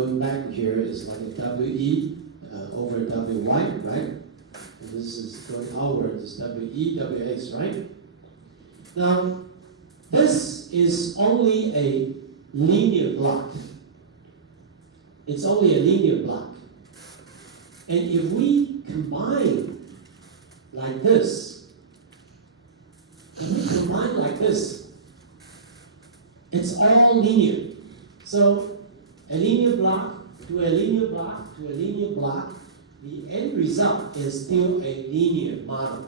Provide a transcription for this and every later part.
going back here is like a WE over WY, right? And this is going outward, is WE, WX, right? Now, this is only a linear block. It's only a linear block. And if we combine like this, it's all linear. So a linear block to a linear block to a linear block, the end result is still a linear model.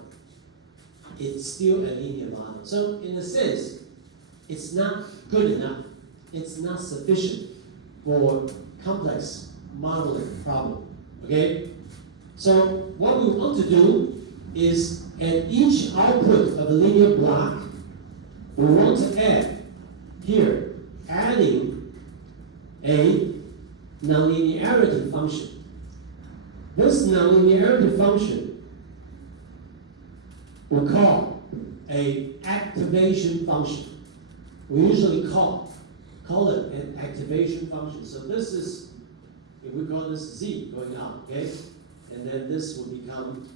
It's still a linear model. So in a sense, it's not good enough. It's not sufficient for complex modeling problem. Okay? So what we want to do is at each output of a linear block, we want to add here, adding a nonlinearity function. This nonlinearity function we call a activation function. We usually call it an activation function. So this is, if we call this Z going out, okay? And then this will become,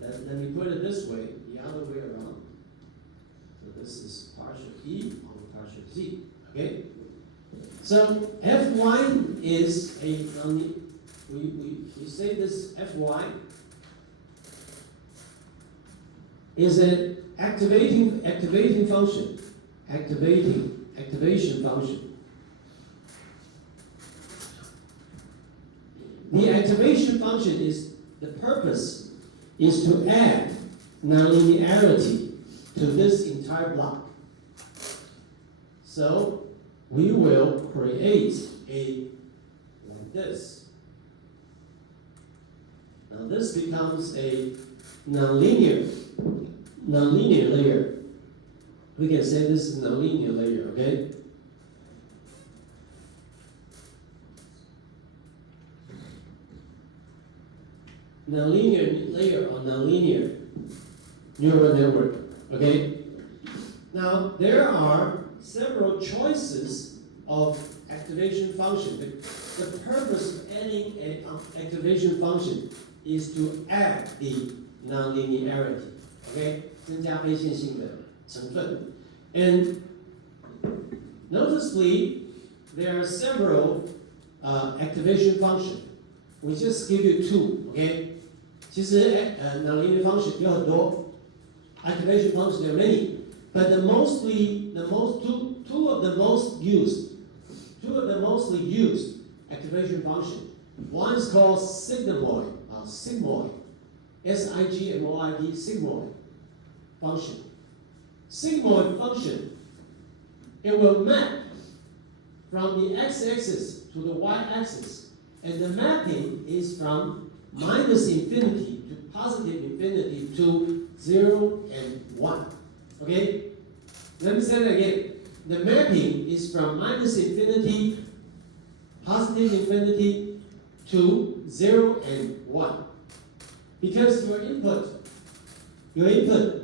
let me put it this way, the other way around. So this is partial E over partial Z, okay? So Fy is a, we say this Fy is an activation function. Activation function. The activation function is, the purpose is to add nonlinearity to this entire block. So we will create a, like this. Now this becomes a nonlinear layer. We can say this is a nonlinear layer, okay? Nonlinear layer or nonlinear neural network, okay? Now, there are several choices of activation function. The purpose of adding an activation function is to add the nonlinearity, okay? 增加非线性的成分. And noticeably, there are several activation functions. We just give you two, okay? 其实nonlinear function 有很多 activation functions, there are many, but two of the mostly used activation function. One is called sigmoid, S-I-G-M-O-I-D, sigmoid function. Sigmoid function, it will map from the x-axis to the y-axis, and the mapping is from minus infinity to positive infinity to 0 and 1. Okay? Let me say that again. The mapping is from minus infinity, positive infinity to 0 and 1. Because your input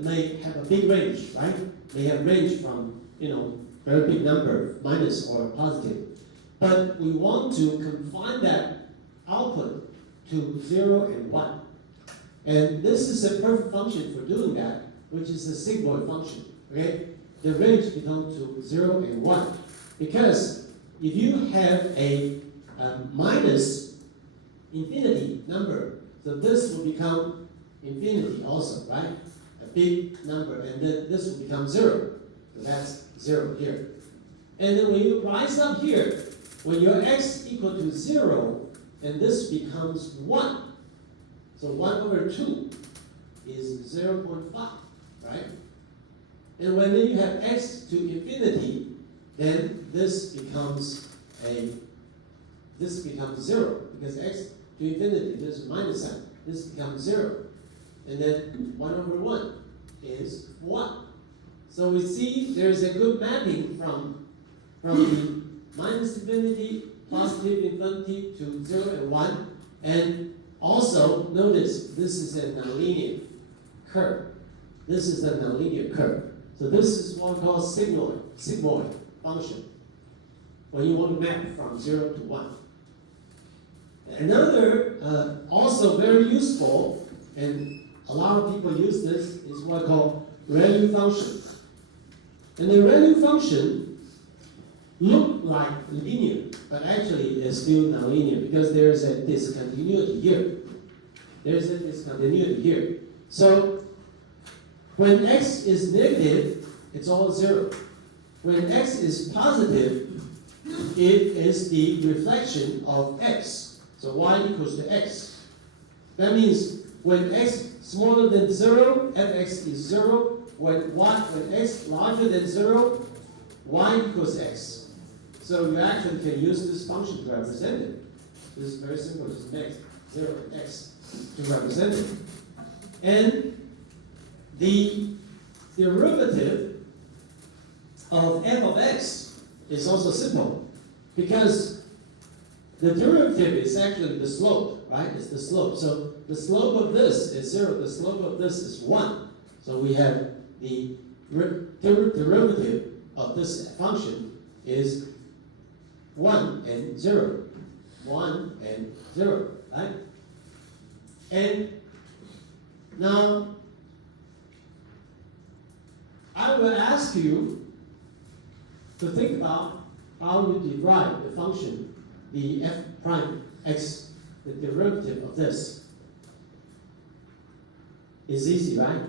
may have a big range, right? May have range from, very big number, minus or positive. But we want to confine that output to 0 and 1. And this is a perfect function for doing that, which is a sigmoid function, okay? The range becomes to 0 and 1. Because if you have a minus infinity number, so this will become infinity also, right? A big number, and then this will become 0. So that's 0 here. And then when you rise up here, when your x equal to 0, and this becomes 1. So 1 over 2 is 0.5, right? And when you have x to infinity, then this becomes 0, because x to infinity, this is minus sign, this becomes 0. And then 1 over 1 is 1. So we see there's a good mapping from the minus infinity, positive infinity to 0 and 1. And also, notice this is a nonlinear curve. This is a nonlinear curve. So this is what we call sigmoid function. when you want to map from 0 to 1. Another also very useful, and a lot of people use this, is what I call ReLU function. And the ReLU function look like linear, but actually it's still nonlinear because there's a discontinuity here. There's a discontinuity here. So when x is negative, it's all 0. When x is positive, it is the reflection of x. So y equals to x. That means when x smaller than 0, fx is 0. When x larger than 0, y equals x. So you actually can use this function to represent it. This is very simple. Just make 0 and x to represent it. And the derivative of f of x is also simple, because the derivative is actually the slope, right? It's the slope. So the slope of this is 0. The slope of this is 1. So we have the derivative of this function is 1 and 0. 1 and 0, right? And now, I will ask you to think about how you derive the function, the f prime x, the derivative of this. It's easy, right?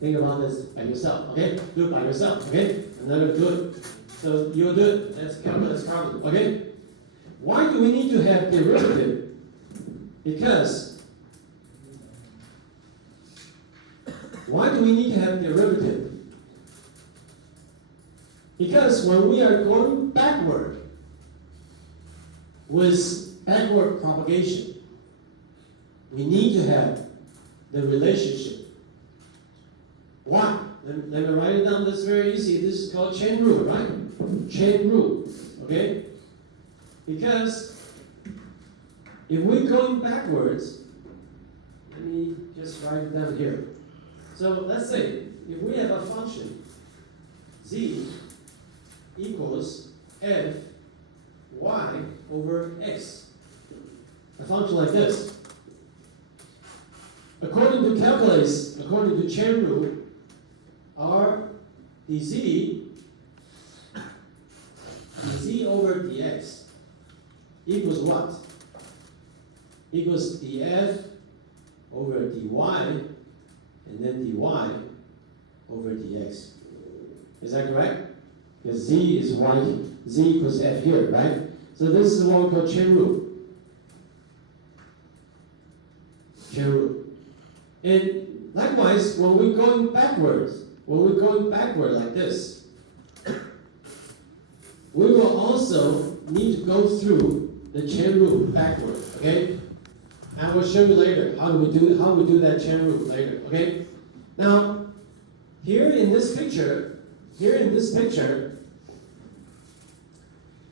Think about this by yourself, okay? Do it by yourself, okay? Another do it. So you'll do it. That's calculus problem, okay? Why do we need to have derivative? Because why do we need to have derivative? Because when we are going backward with backward propagation, we need to have the relationship. Why? Let me write it down. That's very easy. This is called chain rule, right? Chain rule, okay? Because if we're going backwards, let me just write it down here. So let's say if we have a function z equals f y over x, a function like this. According to calculus, according to chain rule, r dz over dx equals what? Equals df over dy and then dy over dx. Is that correct? Because z is y, z equals f here, right? So this is what we call chain rule. Chain rule. And likewise, when we're going backwards, like this, we will also need to go through the chain rule backward, okay? I will show you later how we do that chain rule later, okay? Now, here in this picture,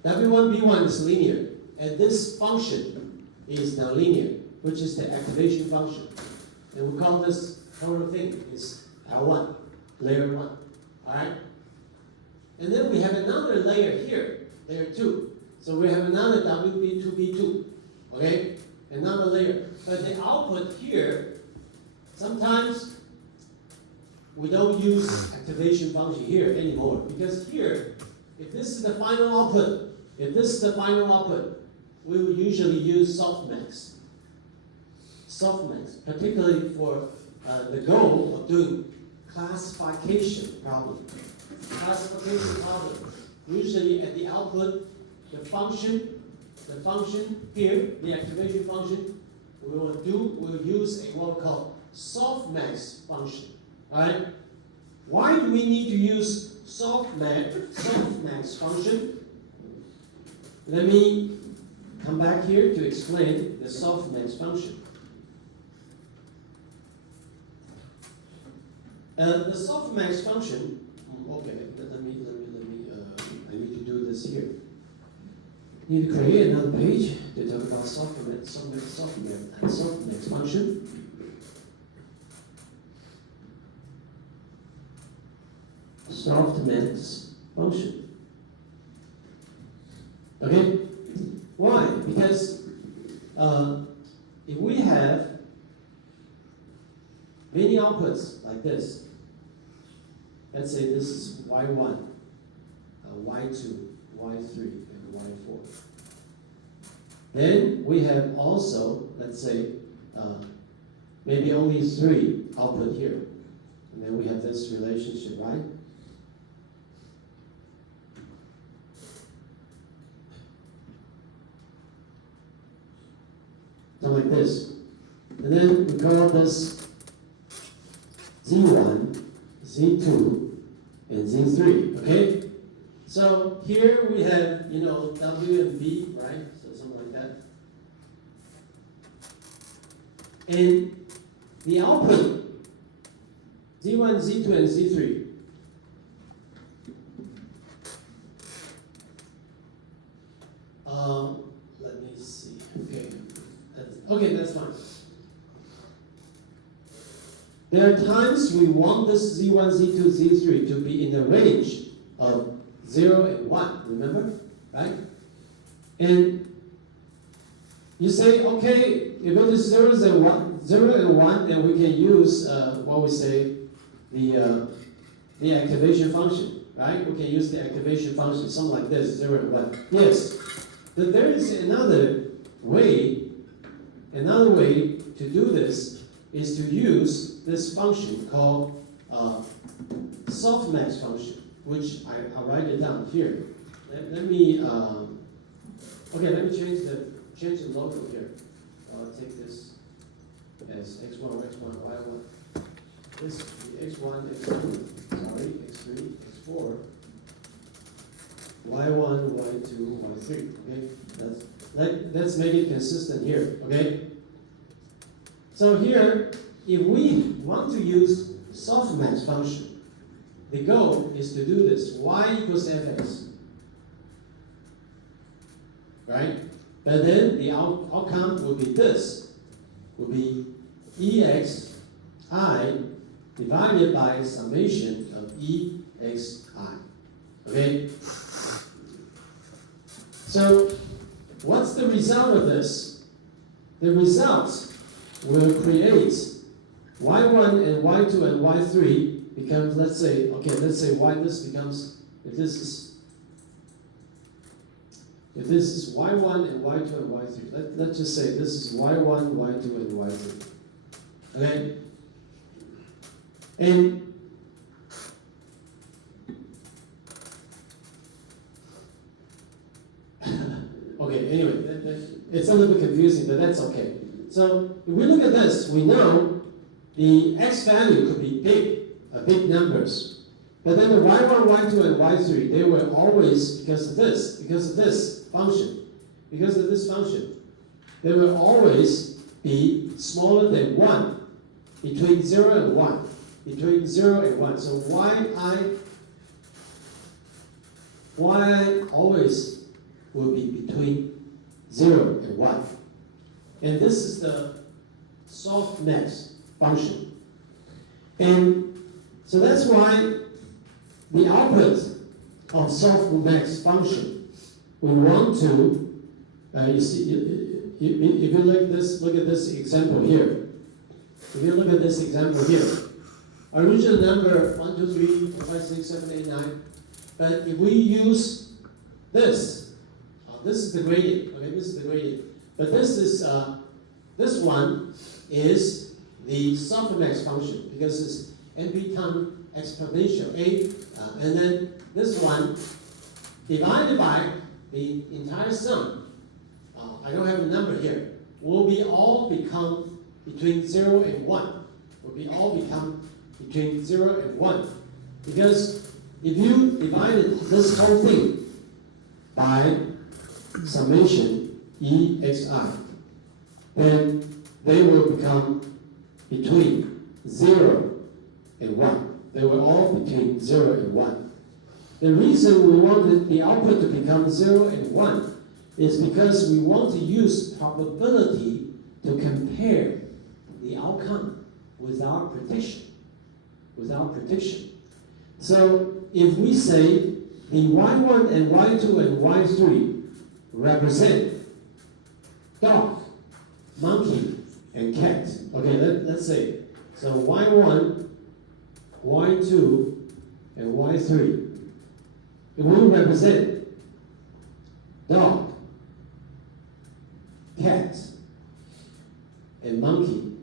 W1, B1 is linear, and this function is nonlinear, which is the activation function. And we call this whole thing is L1, layer 1, all right? And then we have another layer here, layer 2. So we have another WB2B2, okay? Another layer. But the output here, sometimes we don't use activation function here anymore, because here, if this is the final output, we will usually use softmax. Softmax, particularly for the goal of doing classification problem. Usually at the output, the function here, the activation function, we'll use a what we call softmax function. Alright? Why do we need to use softmax function? Let me come back here to explain the softmax function. The softmax function, okay, I need to do this here. Need to create another page to talk about softmax function. Softmax function. Okay? Why? Because if we have many outputs like this, let's say this is Y1, Y2, Y3, and Y4. Then we have also, let's say, maybe only 3 output here. And then we have this relationship, right? So like this. And then we call this Z1, Z2, and Z3, okay? So here we have, W and B, right? So something like that. And the output, Z1, Z2, and Z3. Let me see. Okay, that's fine. There are times we want this Z1, Z2, Z3 to be in the range of 0 and 1, remember? Right? And you say, okay, if it is 0 and 1, then we can use what we say, the activation function, right? We can use the activation function, something like this, 0 and 1. Yes, but there is another way to do this is to use this function called softmax function, which I'll write it down here. Let me change the logo here. I'll take this as x1, x1, y1. This is x1, x2, x3, x4, y1, y2, y3. Okay, let's make it consistent here. Okay. So here, if we want to use softmax function, the goal is to do this: y equals fx, right? But then the outcome will be this, will be exi divided by summation of exi. Okay? So what's the result of this? The result will create y1 and y2 and y3 becomes, let's say y this becomes, if this is y1 and y2 and y3, let's just say this is y1, y2, and y3. Okay? And okay, anyway, it's a little bit confusing, but that's okay. So if we look at this, we know the x value could be big, big numbers. But then the y1, y2, and y3, they will always, because of this function, they will always be smaller than 1, between 0 and 1. Between 0 and 1. So y always will be between 0 and 1. And this is the softmax function. And so that's why the output of softmax function, we want to, you see, if you look at this example here. If you look at this example here, original number 1, 2, 3, 4, 5, 6, 7, 8, 9. But if we use this, this is the gradient. Okay, this is the gradient. But this one is the softmax function because it's np times exponential a, and then this one divided by the entire sum. I don't have a number here. Will be all become between 0 and 1. Will be all become between 0 and 1. Because if you divided this whole thing by summation exi, then they will become between 0 and 1. They were all between 0 and 1. The reason we wanted the output to become 0 and 1 is because we want to use probability to compare the outcome without prediction. So if we say the y1 and y2 and y3 represent dog, monkey, and cat. Okay, let's say, so y1, y2, and y3. It will represent dog, cat, and monkey.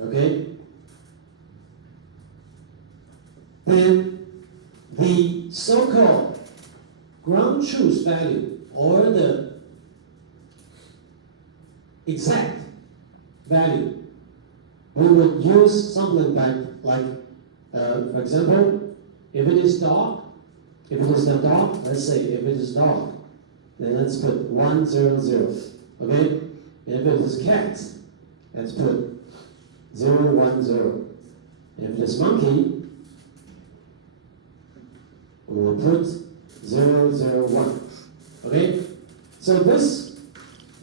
Okay? Then the so-called ground truth value, or the exact value, we would use something like for example, if it is dog, if it is the dog, let's say if it is dog, then let's put 1, 0, 0. Okay? And if it is cat, let's put 0, 1, 0. And if it is monkey, we will put 0, 0, 1. Okay? So this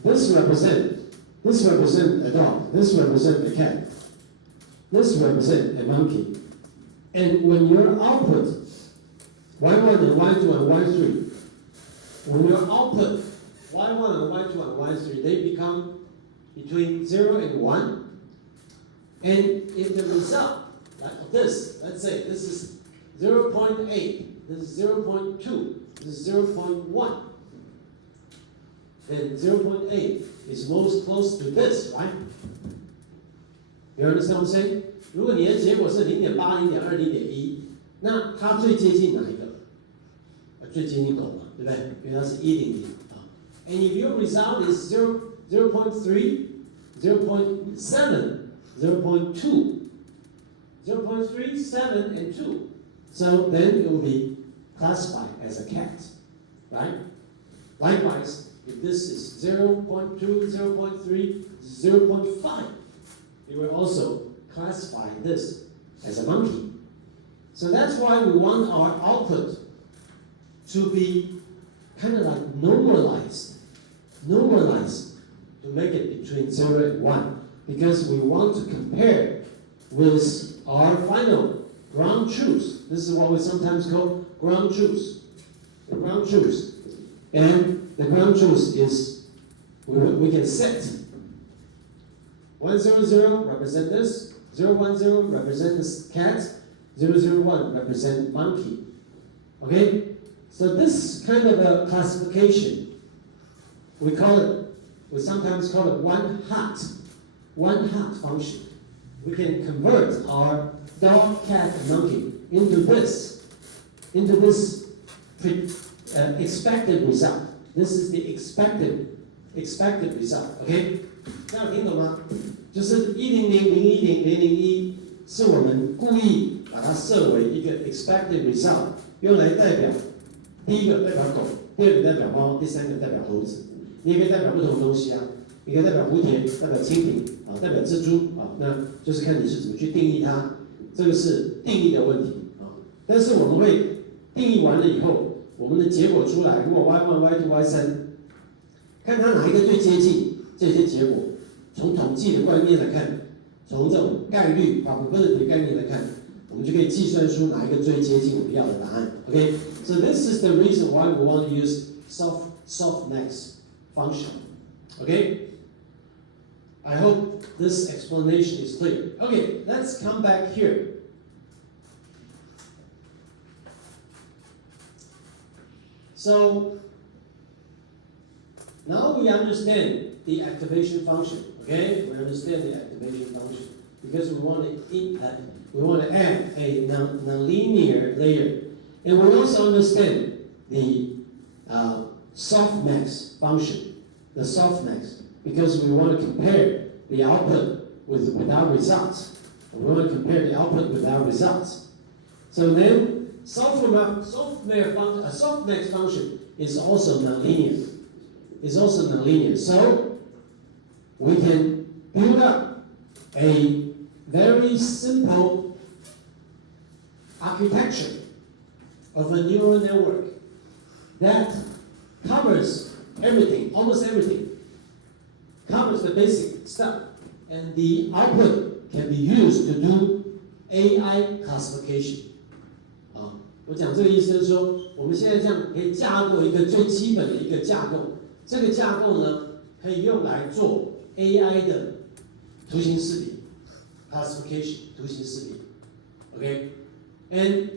represent a dog, this represent a cat, this represent a monkey. And when your output, y1 and y2 and y3, when your output, y1 and y2 and y3, they become between 0 and 1. And if the result, like this, let's say this is 0.8, this is 0.2, this is 0.1, then 0.8 is most close to this, right? You understand what I'm saying? 如果你的结果是0.8、0.2、0.1，那它最接近哪一个？最接近狗嘛，对不对？因为它是100啊。And if your result is 0.3, 0.7, 0.2, 0.3, 7, and 2, so then it will be classified as a cat, right? Likewise, if this is 0.2, 0.3, 0.5, it will also classify this as a monkey. So that's why we want our output to be kind of like normalized to make it between 0 and 1, because we want to compare with our final ground truth. This is what we sometimes call ground truth. The ground truth. And the ground truth is we can set 100 represent this, 010 represent this cat, 001 represent monkey. Okay? So this kind of a classification, we sometimes call it one hot function. We can convert our dog, cat, and monkey into this expected result. This is the expected result. Okay? 大家有听懂吗？就是100001001是我们故意把它设为一个 expected result， 用来代表第一个代表狗，第二个代表猫，第三个代表猴子。你也可以代表不同的东西啊，你可以代表蝴蝶，代表蜻蜓啊，代表蜘蛛啊，那就是看你是怎么去定义它。这个是定义的问题啊。但是我们会定义完了以后，我们的结果出来，如果 y1、y2、y3， 看它哪一个最接近这些结果。从统计的观念来看，从这种概率 probability 的概念来看，我们就可以计算出哪一个最接近我们要的答案。Okay, so this is the reason why we want to use softmax function. Okay, I hope this explanation is clear. Okay, let's come back here. So now we understand the activation function. Okay, we understand the activation function because we want to add a nonlinear layer, and we also understand the softmax function, the softmax, because we want to compare the output with our results. We want to compare the output with our results. So then, softmax function is also nonlinear. It's also nonlinear. So we can build up a very simple architecture of a neural network that covers everything, almost everything, covers the basic stuff, and the output can be used to do AI classification. 我讲这个意思就是说，我们现在这样可以架构一个最基本的一个架构，这个架构呢，可以用来做 AI 的图形识别 classification 图形识别 ，OK？ And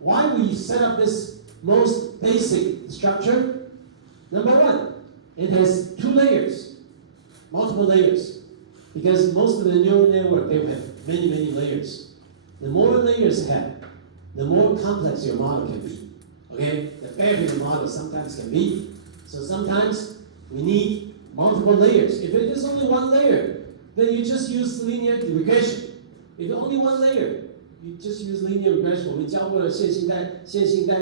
why we set up this most basic structure? Number one, it has 2 layers, multiple layers, because most of the neural network they have many layers. The more layers have, the more complex your model can be. Okay, the better your model sometimes can be. So sometimes we need multiple layers. If it is only 1 layer, then you just use linear regression. If only 1 layer, you just use linear regression. 我们教过了线性代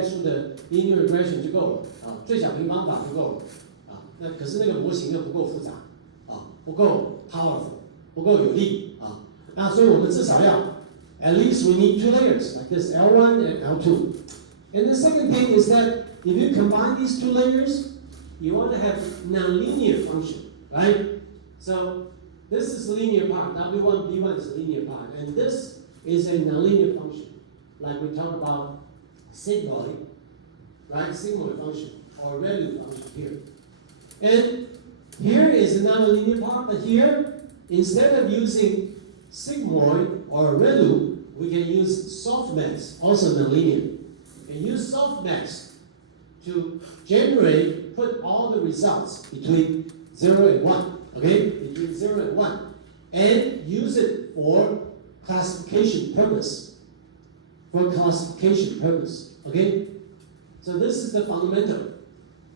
数的 linear regression 就够了啊，最小平方法就够了啊。那可是那个模型又不够复杂啊，不够 powerful， 不够有力啊。那所以我们至少要 at least we need 2 layers like this L1 and L2. And the second thing is that if you combine these 2 layers, you want to have nonlinear function, right? So this is linear part. W1, B1 is a linear part, and this is a nonlinear function, like we talked about sigmoid, right? Sigmoid function or ReLU function here. And here is the nonlinear part, but here, instead of using sigmoid or ReLU, we can use softmax, also nonlinear. We can use softmax to generate, put all the results between 0 and 1, okay? Between 0 and 1, and use it for classification purpose. For classification purpose, okay? So this is the fundamental,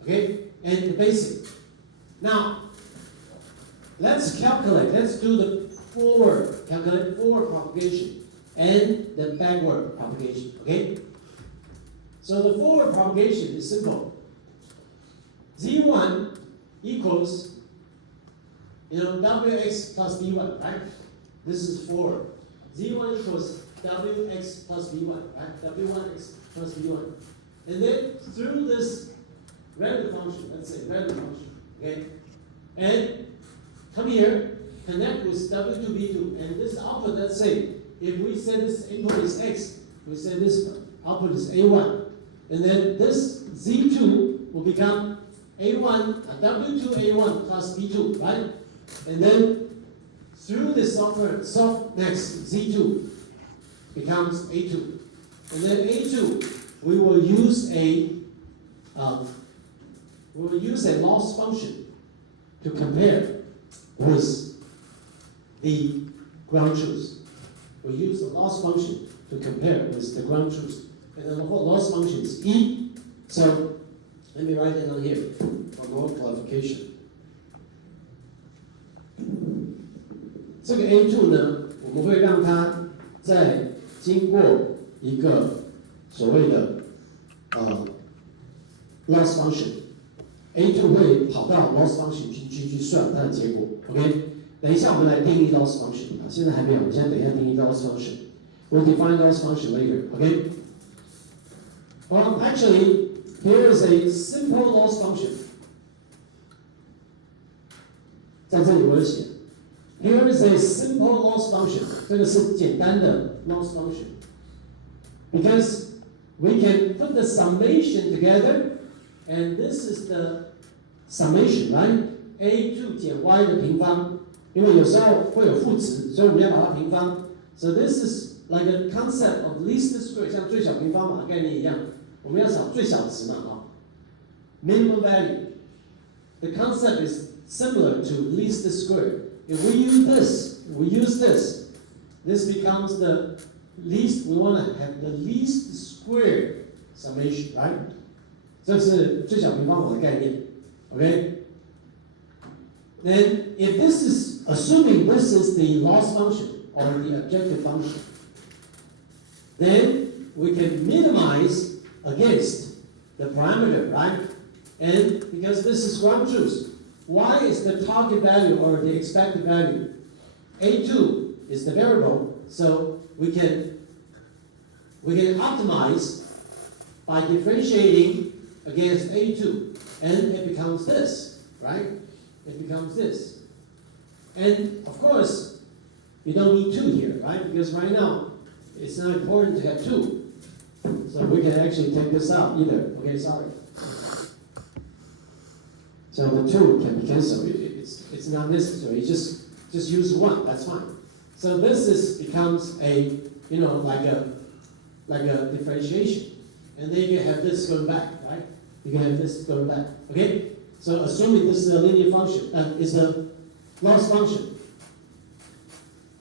okay? And the basic. Now, let's do the calculate forward propagation and the backward propagation, okay? So the forward propagation is simple. Z1 equals, Wx plus V1, right? This is forward. Z1 equals Wx plus V1, right? W1x plus V1. And then through this ReLU function, let's say ReLU function, okay? And come here, connect with W2, V2, and this output, let's say, if we say this input is X, we say this output is A1, and then this Z2 will become A1, W2 A1 plus V2, right? And then through this softmax Z2 becomes A2. And then A2, we will use a loss function to compare with the ground truth. We use the loss function to compare with the ground truth. And the loss function is E. So let me write it down here for more clarification. 这个 A2 呢，我们会让它在经过一个所谓的loss function。A2 会跑到 loss function 去算它的结果 ，OK？ 等一下我们来定义 loss function 啊，现在还没有，我们现在等一下定义 loss function。We'll define loss function later, OK? Well, actually, here is a simple loss function. 在这里我有写 ，Here is a simple loss function. 这个是简单的 loss function. Because we can put the summation together. And this is the summation, right? A2 减 y 的平方，因为有时候会有负值，所以我们要把它平方。So this is like a concept of least square， 像最小平方法的概念一样，我们要找最小值嘛，哈。Minimum value. The concept is similar to least square. If we use this, this becomes the least. We want to have the least square summation, right? 这是最小平方法的概念 ，OK？ Then if this is assuming this is the loss function or the objective function, then we can minimize against the parameter, right? And because this is ground truth, y is the target value or the expected value. A2 is the variable, so we can optimize by differentiating against A2, and it becomes this, right? It becomes this. And of course, you don't need 2 here, right? Because right now, it's not important to have 2. So we can actually take this out either. Okay, sorry. So the 2 can be cancelled. It's not necessary. Just use 1. That's fine. So this becomes a like a differentiation, and then you can have this going back, right? You can have this going back. Okay. So assuming this is a linear function, is a loss function.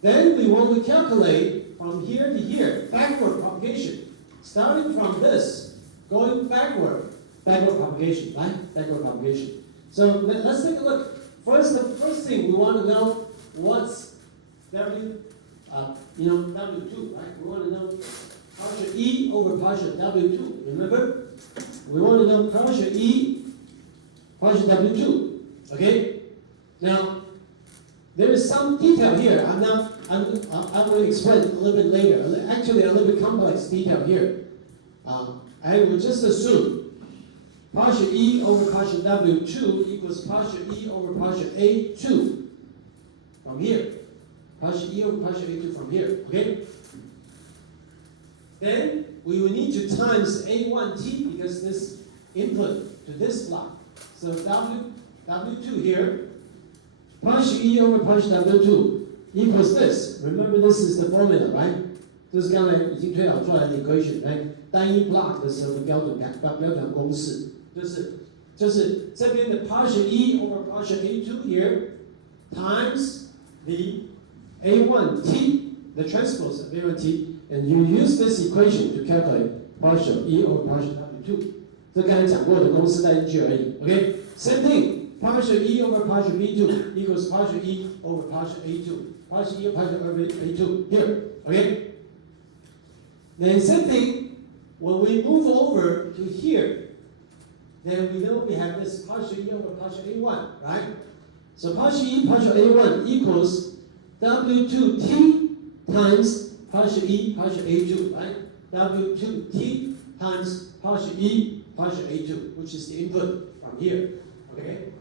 Then we want to calculate from here to here backward propagation, starting from this, going backward propagation, right? Backward propagation. So let's take a look. First, the first thing we want to know what's W, W2, right? We want to know partial E over partial W2. Remember? We want to know partial E, partial W2. Okay? Now, there is some detail here. I will explain a little bit later. Actually, a little bit complex detail here. I will just assume partial E over partial W2 equals partial E over partial A2 from here. Partial E over partial A2 from here, okay? Then we will need to times A1T because this input to this block. So W2 here, partial E over partial W2 equals this. Remember this is the formula, right? 这是刚才已经推导出来的 equation， 来单一 block 的时候的标准公式，就是这边的 partial E over partial A2 here times the A1T, the transpose of A1T, and you use this equation to calculate partial E over partial W2. 这刚才讲过的公式带进去而已 ，OK? Same thing, partial E over partial B2 equals partial E over partial A2. Partial E over partial A2 here, okay? Then same thing, when we move over to here, then we know we have this partial E over partial A1, right? So partial E partial A1 equals W2T times partial E partial A2, right? W2T times partial E partial A2, which is the input from here, okay?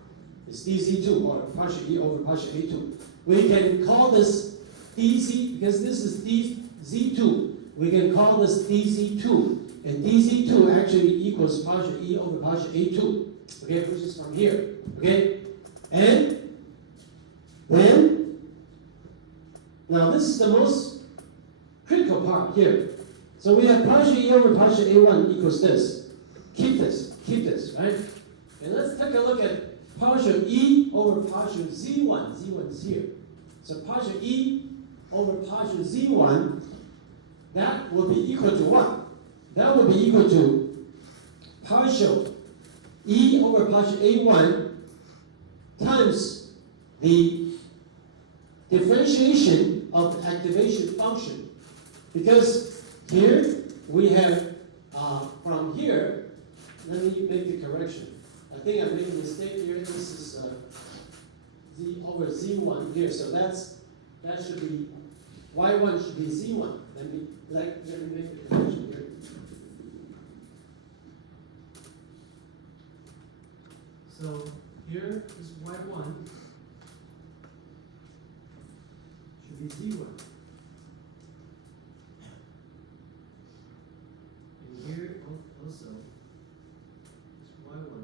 It's DZ2 or partial E over partial A2. We can call this DZ because this is DZ2. We can call this DZ2, and DZ2 actually equals partial E over partial A2, okay, which is from here, okay? And then, now this is the most critical part here. So we have partial E over partial A1 equals this. Keep this, right? And let's take a look at partial E over partial Z1. Z1 is here. So partial E over partial Z1, that will be equal to what? That will be equal to partial E over partial A1 times the differentiation of the activation function. Because here we have, from here, let me make the correction. I think I made a mistake here. This is Z over Z1 here. So that should be, Y1 should be Z1. Let me make the correction here. So here is Y1, should be Z1. And here also is Y1,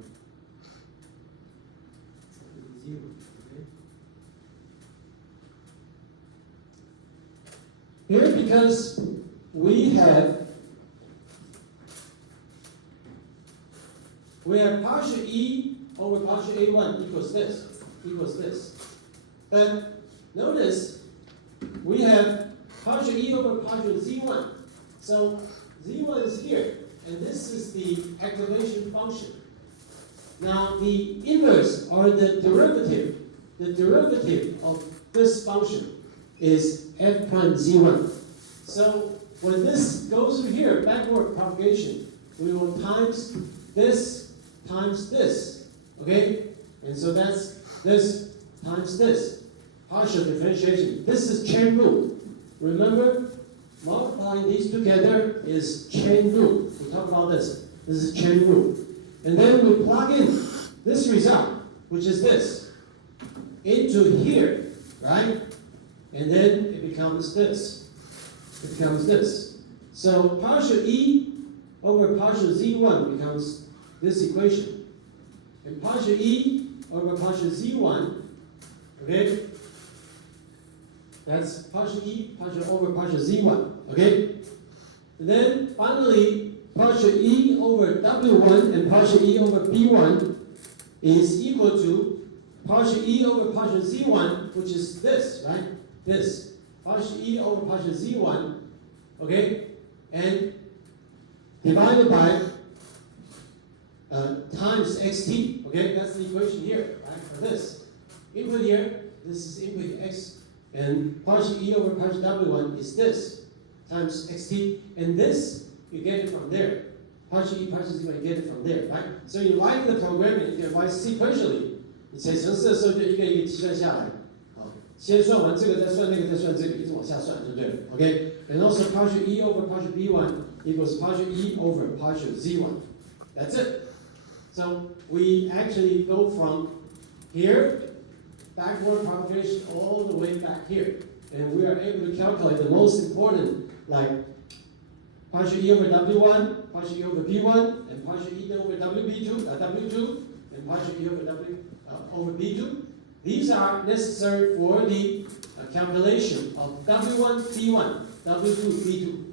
should be 0, okay? Here, because we have partial E over partial A1 equals this. But notice we have partial E over partial Z1. So Z1 is here, and this is the activation function. Now the inverse or the derivative of this function is f prime Z1. So when this goes through here, backward propagation, we will times this times this, okay? And so that's this times this, partial differentiation. This is chain rule. Remember, multiplying these together is chain rule. We talk about this. This is chain rule. And then we plug in this result, which is this, into here, right? And then it becomes this. It becomes this. So partial E over partial Z1 becomes this equation. And partial E over partial z1, okay? That's partial e partial over partial z1, okay? And then finally, partial e over w1 and partial e over b1 is equal to partial e over partial z1, which is this, right? This. Partial e over partial z1, okay? And divided by times xt, okay? That's the equation here, right? For this. Input here, this is input x, and partial e over partial w1 is this, times xt, and this, you get it from there. Partial e, partial z1, you get it from there, right? So you write the programming, you can write sequentially. 你写程式的时候就一个一个计算下来，好，先算完这个，再算那个，再算这个，一直往下算，对不对 ？OK. And also partial e over partial b1 equals partial e over partial z1. That's it. So we actually go from here, backward propagation all the way back here, and we are able to calculate the most important, like partial e over w1, partial e over b1, and partial e over w2, and partial e over over b2. These are necessary for the calculation of w1, b1, w2, b2.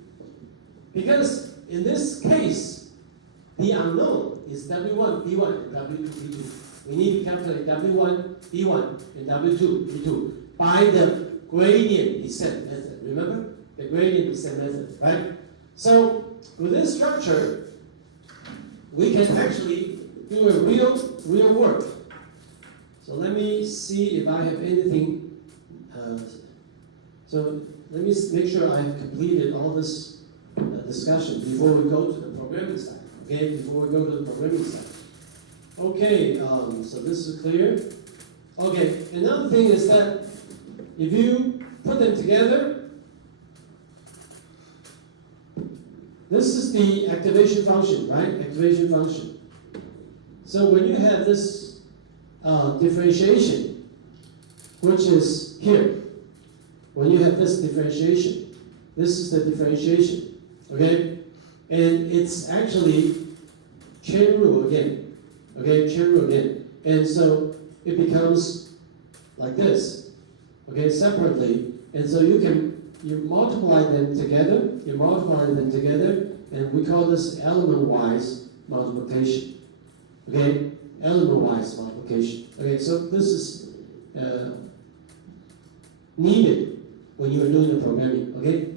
Because in this case, the unknown is w1, b1, and w2, b2. We need to calculate w1, b1, and w2, b2 by the gradient descent method. Remember? The gradient descent method, right? So with this structure, we can actually do a real work. So let me see if I have anything. So let me make sure I have completed all this discussion before we go to the programming side. Okay, before we go to the programming side. Okay, so this is clear. Okay, another thing is that if you put them together, this is the activation function, right? Activation function. So when you have this differentiation, which is here, when you have this differentiation, this is the differentiation, okay? And it's actually chain rule again, okay? Chain rule again. And so it becomes like this, okay? Separately. And so you multiply them together, and we call this element-wise multiplication, okay? Element-wise multiplication. Okay, so this is needed when you are doing the programming, okay?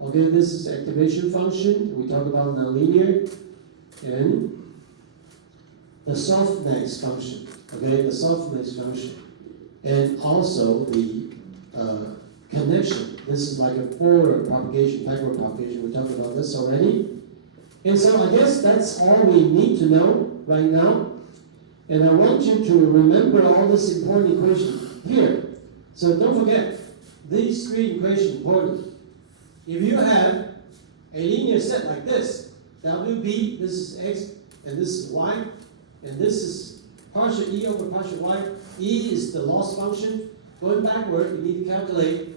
Okay, this is activation function. We talk about nonlinear. And the softmax function, okay? The softmax function. And also the connection. This is like a forward propagation, backward propagation. We talked about this already. And so I guess that's all we need to know right now. And I want you to remember all this important equation here. So don't forget, these three equations important. If you have a linear set like this, WB, this is x, and this is y, and this is partial e over partial y. E is the loss function. Going backward, you need to calculate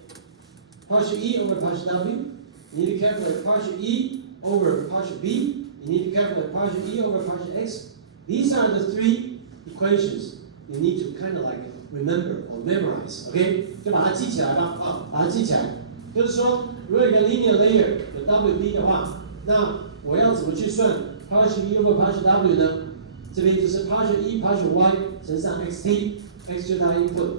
partial e over partial w. You need to calculate partial e over partial b. You need to calculate partial e over partial x. These are the three equations you need to kind of like remember or memorize, okay? 就把它记起来吧，啊，把它记起来。就是说，如果一个 linear layer 有 WB 的话，那我要怎么去算 partial e over partial w 呢？这边就是 partial e partial y 乘上 xt，x 就是它的 input。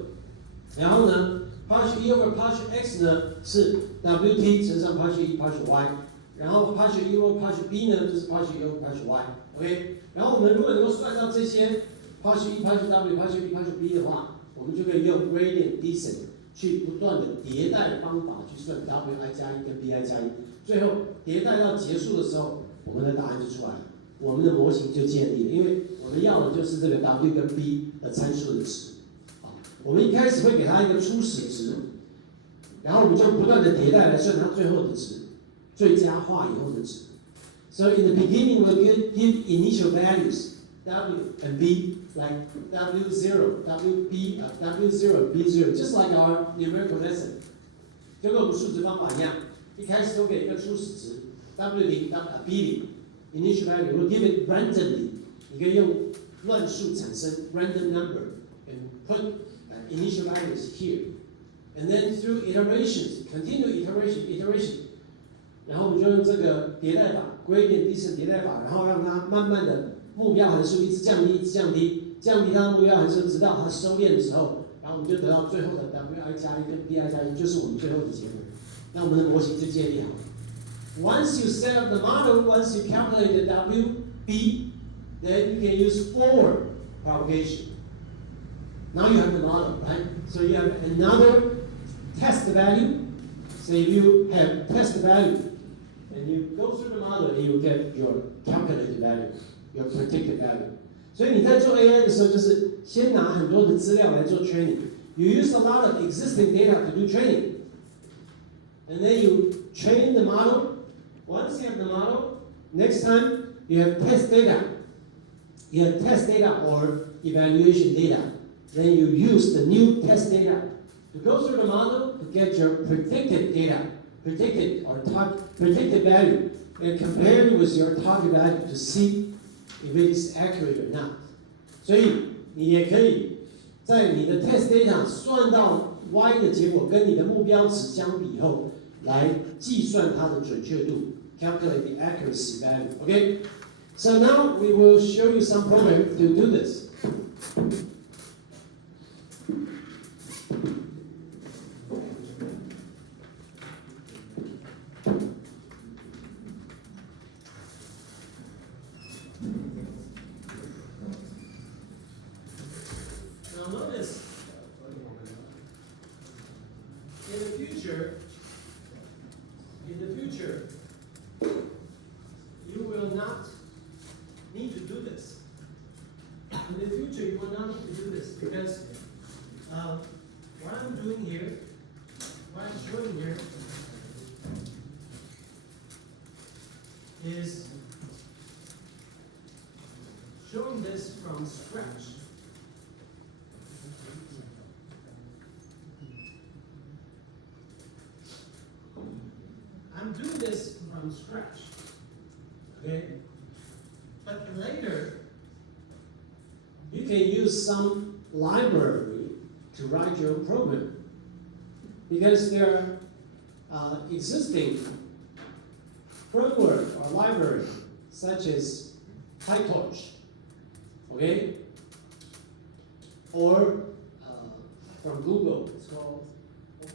然后呢 ，partial e over partial x 呢是 wt 乘上 partial e partial y。然后 partial e over partial b 呢就是 partial e over partial y，OK？ 然后我们如果能够算到这些 partial e partial w、partial e partial b 的话，我们就可以用 gradient descent 去不断的迭代的方法去算 wi 加一跟 bi 加一，最后迭代到结束的时候，我们的答案就出来了，我们的模型就建立了，因为我们要的就是这个 w 跟 b 的参数的值。我们一开始会给它一个初始值，然后我们就不断的迭代来算它最后的值。最佳化以后的值。So in the beginning, we'll give initial values w and b, like w0, wb, w0, b0, just like our numerical lesson. 就跟我们数值方法一样，一开始都给一个初始值 w0, b0, initial value. We'll give it randomly. 你可以用乱数产生 random number and put initial values here. And then through iterations, continue iteration. 然后我们就用这个迭代法 gradient descent 迭代法，然后让它慢慢的目标函数一直降低，降低它的目标函数，直到它收敛的时候，然后我们就得到最后的 wi 加1跟 bi 加1，就是我们最后的结果。那我们的模型就建立好了。Once you set up the model, once you calculate the WB, then you can use forward propagation. Now you have the model, right? So you have another test value. So if you have test value, and you go through the model, and you get your calculated value, your predicted value. 所以你在做 AI 的时候，就是先拿很多的资料来做 training. You use a lot of existing data to do training, and then you train the model. Once you have the model, next time you have test data. You have test data or evaluation data. Then you use the new test data to go through the model to get your predicted data, predicted value, and compare it with your target value to see if it is accurate or not. 所以你也可以在你的 test data 算到 y 的结果跟你的目标值相比后，来计算它的准确度 ，calculate the accuracy value. Okay? So now we will show you some program to do this. Now notice, in the future, you will not need to do this. In the future, you will not need to do this because what I'm doing here, what I'm showing here, is showing this from scratch. I'm doing this from scratch, okay? But later, you can use some library to write your own program because there are existing framework or library such as PyTorch, okay? Or from Google, it's called,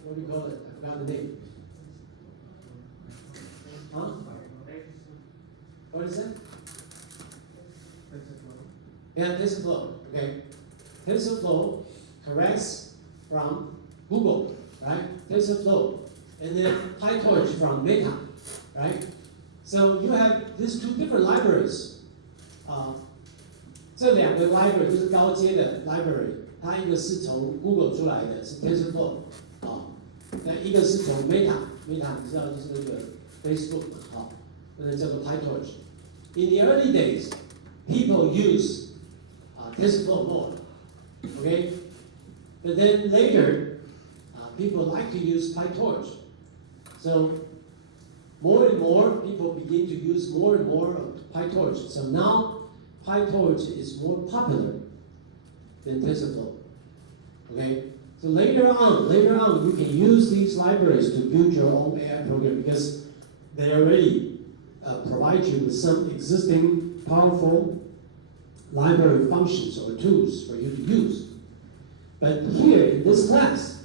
what do you call it? I forgot the name. Huh? What is it? Yeah, TensorFlow. Okay. TensorFlow corrects from Google, right? TensorFlow. And then PyTorch from Meta, right? So you have these two different libraries. 这两个 library 就是高阶的 library， 它一个是从 Google 出来的，是 TensorFlow 那一个是从 Meta 你知道就是那个 Facebook 那个叫做 PyTorch. In the early days, people use TensorFlow more, okay? But then later, people like to use PyTorch. So more and more people begin to use more and more of PyTorch. So now PyTorch is more popular than TensorFlow, okay? So later on, you can use these libraries to build your own AI program because they already provide you with some existing powerful library functions or tools for you to use. But here in this class,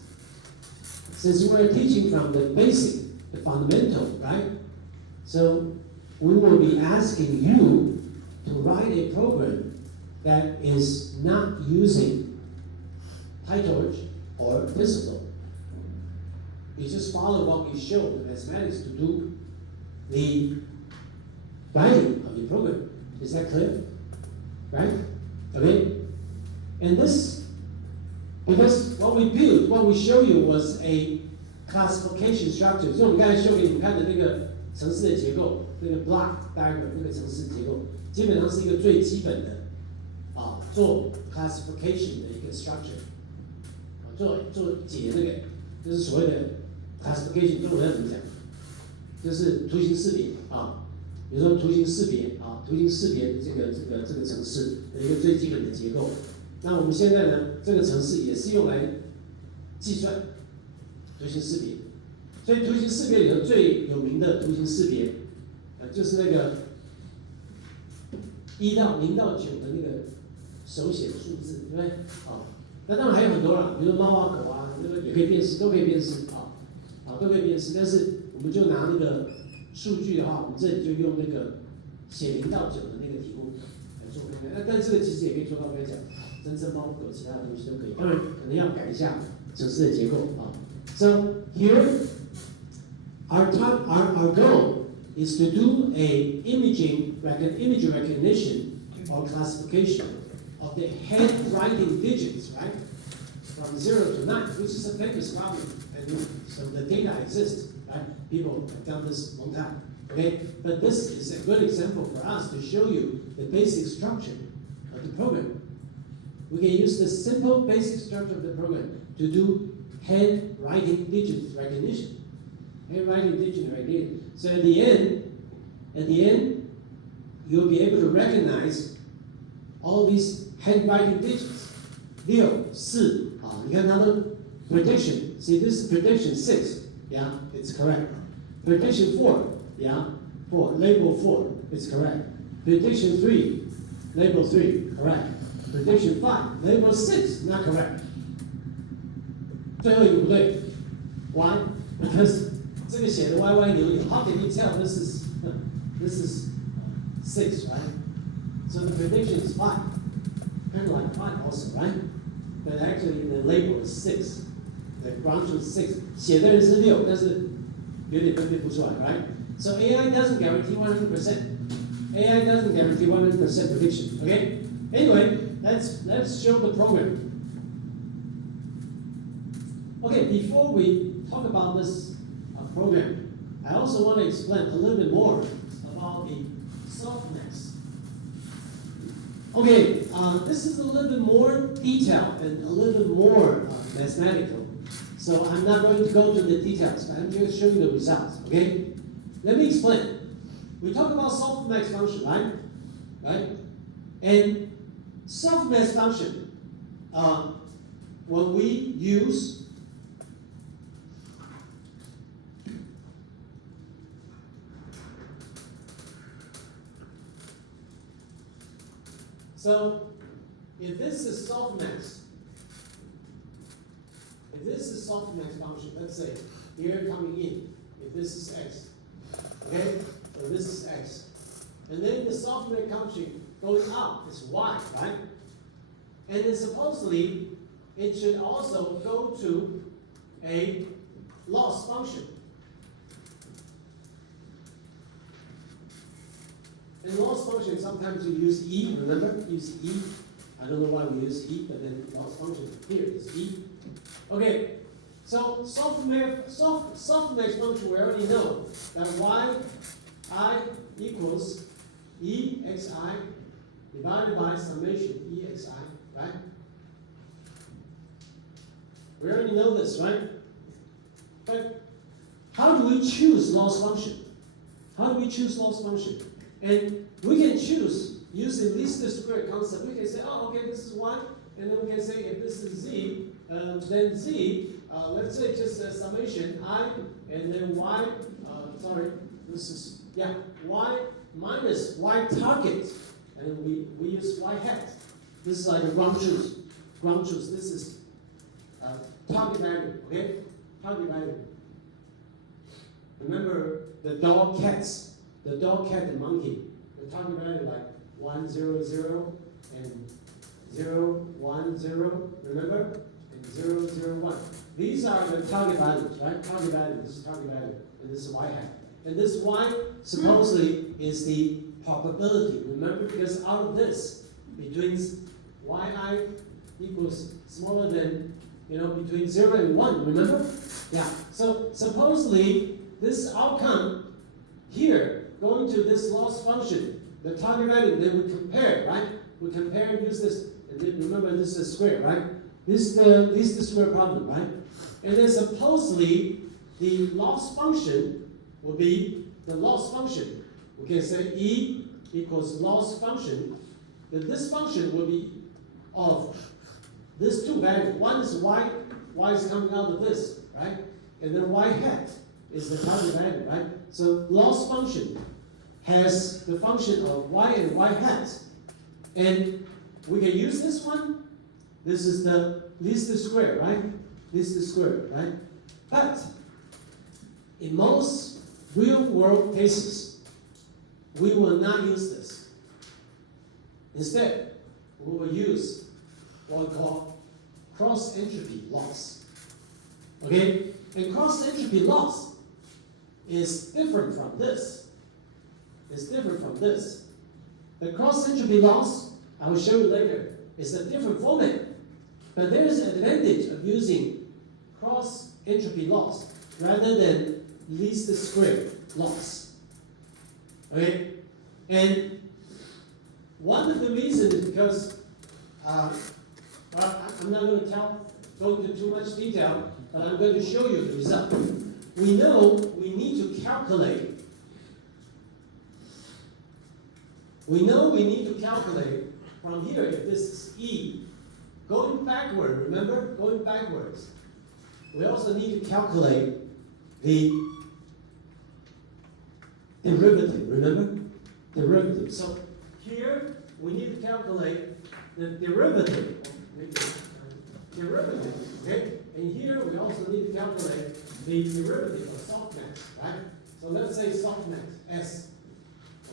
since we're teaching from the basic, the fundamental, right? So we will be asking you to write a program that is not using PyTorch or TensorFlow. You just follow what we showed the mathematics to do the writing of the program. Is that clear? Right? Okay? And this, because what we built, what we showed you was a classification structure. 所以我们刚才秀给你们看的那个程式的结构，那个 block diagram 那个程式结构，基本上是一个最基本的做 classification 的一个 structure， 做解那个就是所谓的 classification， 中文要怎么讲？就是图形识别比如说图形识别啊，图形识别这个程式的一个最基本的结构。那我们现在呢，这个程式也是用来计算图形识别。所以图形识别里头最有名的图形识别，就是那个0到9的那个手写数字，对不对？好，那当然还有很多啦，比如说猫啊、狗啊，那个也可以辨识，都可以辨识都可以辨识。但是我们就拿那个数据的话，我们这里就用那个写0到9的那个题目来做看看。但这个其实也可以做到刚才讲，真正猫狗其他的东西都可以。当然可能要改一下程式的结构啊。So here, our goal is to do a image recognition or classification of the handwriting digits, right? From 0 to 9, which is a famous problem. And so the data exists, right? People have done this a long time, okay? But this is a good example for us to show you the basic structure of the program. We can use the simple basic structure of the program to do handwriting digit recognition. Handwriting digit recognition. So at the end, you'll be able to recognize all these handwriting digits. 6、4，你看它的 prediction. See, this is prediction 6. Yeah, it's correct. Prediction 4. Yeah, 4. Label 4. It's correct. Prediction 3. Label 3. Correct. Prediction 5. Label 6. Not correct. 最后一个不对 ，Why? Because 这个写的歪歪扭扭。How can you tell this is 6, right? So the prediction is 5. Kind of like 5 also, right? But actually the label is 6. The ground truth is 6. 写的人是6，但是有点分辨不出来 ，right? So AI doesn't guarantee 100%. AI doesn't guarantee 100% prediction. Okay? Anyway, let's show the program. Okay, before we talk about this program, I also want to explain a little bit more about the softmax. Okay, this is a little bit more detailed and a little bit more mathematical. So I'm not going to go to the details, but I'm just showing you the results, okay? Let me explain. We talk about softmax function, right? And softmax function, when we use So, if this is softmax function, let's say here coming in, if this is x, okay, so this is x, and then the softmax function going up is y, right? And then supposedly it should also go to a loss function. In loss function, sometimes we use e, remember? Use e. I don't know why we use e, but then loss function here is e. Okay, so softmax function, we already know that yi equals exi divided by summation exi, right? We already know this, right? But how do we choose loss function? How do we choose loss function? And we can choose using least square concept. We can say, oh, okay, this is 1, and then we can say if this is z, then z, let's say just a summation I, and then y, y minus y target, and then we use y hat. This is like a ground truth. This is target value, okay? Target value. Remember the dog, cat, and monkey. The target value like 1, 0, 0, and 0, 1, 0, remember? And 0, 0, 1. These are the target values, right? Target value, this is target value, and this is y hat. And this y supposedly is the probability, remember? Because out of this, between yi equals smaller than, between 0 and 1, remember? Yeah, so supposedly this outcome here, going to this loss function, the target value, then we compare, right? We compare and use this, and then remember this is square, right? This is the square problem, right? And then supposedly the loss function will be the loss function we can say E equals loss function, then this function will be of these two values. One is y is coming out of this, right? And then y hat is the target value, right? So loss function has the function of y and y hat. And we can use this one. This is the least square, right? Least square, right? But in most real world cases, we will not use this. Instead, we will use what we call cross entropy loss. Okay? And cross entropy loss is different from this. It's different from this. The cross entropy loss, I will show you later, is a different format. But there is an advantage of using cross entropy loss rather than least square loss. Okay? And one of the reasons is because, well, I'm not going to go into too much detail, but I'm going to show you the result. We know we need to calculate. From here, if this is E, going backward, remember? Going backwards. We also need to calculate the derivative, remember? Derivative. So here, we need to calculate the derivative. Okay? And here, we also need to calculate the derivative of softmax, right? So let's say softmax, S.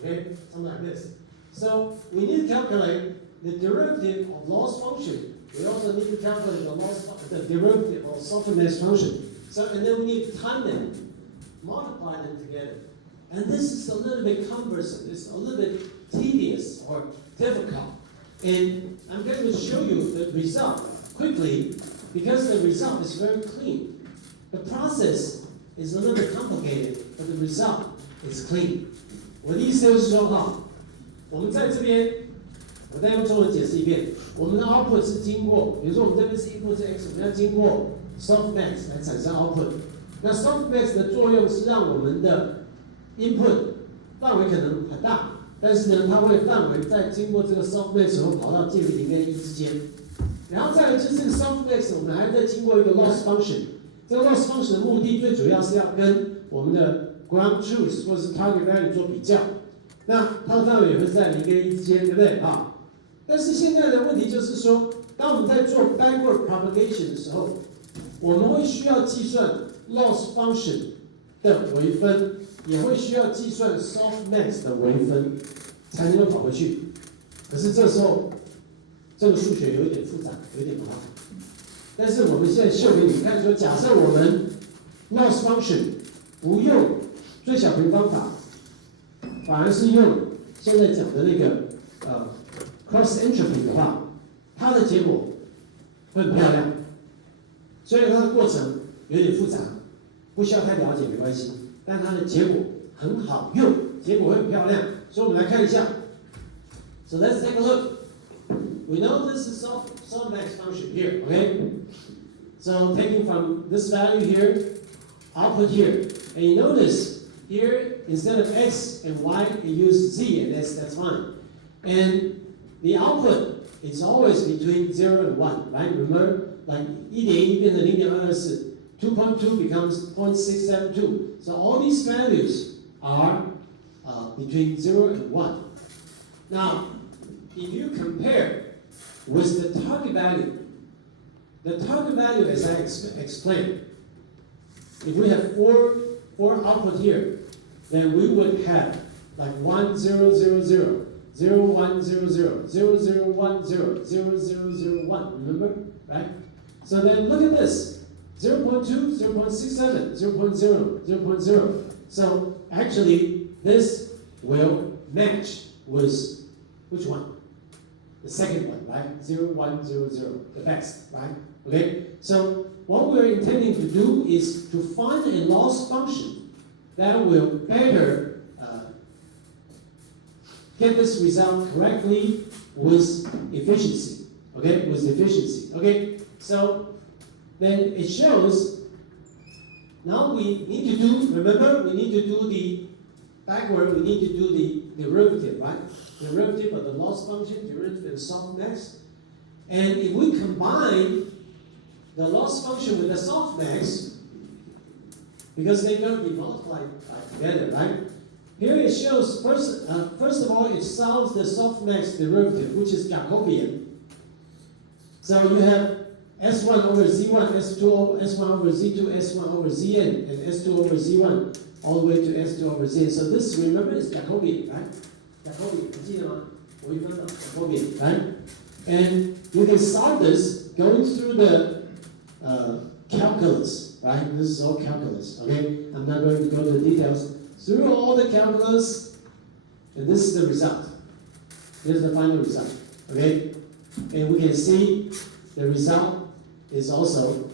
Okay? Something like this. So we need to calculate the derivative of loss function. We also need to calculate the derivative of softmax function. So, and then we need to time them, multiply them together. And this is a little bit cumbersome. It's a little bit tedious or difficult. And I'm going to show you the result quickly because the result is very clean. The process is a little bit complicated, but the result is clean. 我的意思就是说哈，我们在这边，我再用中文解释一遍。我们的 output 是经过，比如说我们这边是 input 是 x， 我们要经过 softmax 来产生 output。那 softmax 的作用是让我们的 input 范围可能很大，但是呢，它会范围在经过这个 softmax 后跑到介于0跟1之间。然后再来就是这个 softmax， 我们还在经过一个 loss function。这个 loss function 的目的最主要是要跟我们的 ground truth 或者是 target value 做比较。那它的范围也会在0跟1之间，对不对啊？但是现在的问题就是说，当我们在做 backward propagation 的时候，我们会需要计算 loss function 的微分，也会需要计算 softmax 的微分，才能够跑回去。可是这时候，这个数学有一点复杂，有点麻烦。但是我们现在秀给你们看，说假设我们 loss function 不用最小平方法，反而是用现在讲的那个cross entropy 的话，它的结果会很漂亮。虽然它的过程有点复杂，不需要太了解没关系，但它的结果很好用，结果会很漂亮。所以我们来看一下。So let's take a look. We know this is softmax function here, okay? So taking from this value here, output here, and you notice here instead of x and y, it uses z, and that's fine. And the output is always between 0 and 1, right? Remember, like 1.1变成0.224, 2.2 becomes 0.672. So all these values are between 0 and 1. Now, if you compare with the target value, as I explained, if we have four output here, then we would have like 1, 0, 0, 0. 0, 1, 0, 0, 0, 0, 1, 0, 0, 0, 0, 1, remember? Right? So then look at this. 0.2, 0.67, 0.0, 0.0. So actually, this will match with which one? The second one, right? 0, 1, 0, 0, the best, right? Okay? So what we're intending to do is to find a loss function that will better get this result correctly with efficiency. Okay, with efficiency. Okay, so then it shows now we need to do, remember, we need to do the backward, we need to do the derivative, right? Derivative of the loss function, derivative of the softmax. And if we combine the loss function with the softmax, because they're going to be multiplied together, right? Here it shows, first of all, it solves the softmax derivative, which is Jacobian. So you have S1 over Z1, S1 over Z2, S1 over Zn, and S2 over Z1, all the way to S2 over Zn. So this, remember, is Jacobian, right? Jacobian, 记得吗？微分的 Jacobian, right? And you can solve this going through the calculus, right? This is all calculus, okay? I'm not going to go to the details. Through all the calculus, and this is the result. Here's the final result, okay? And we can see the result is also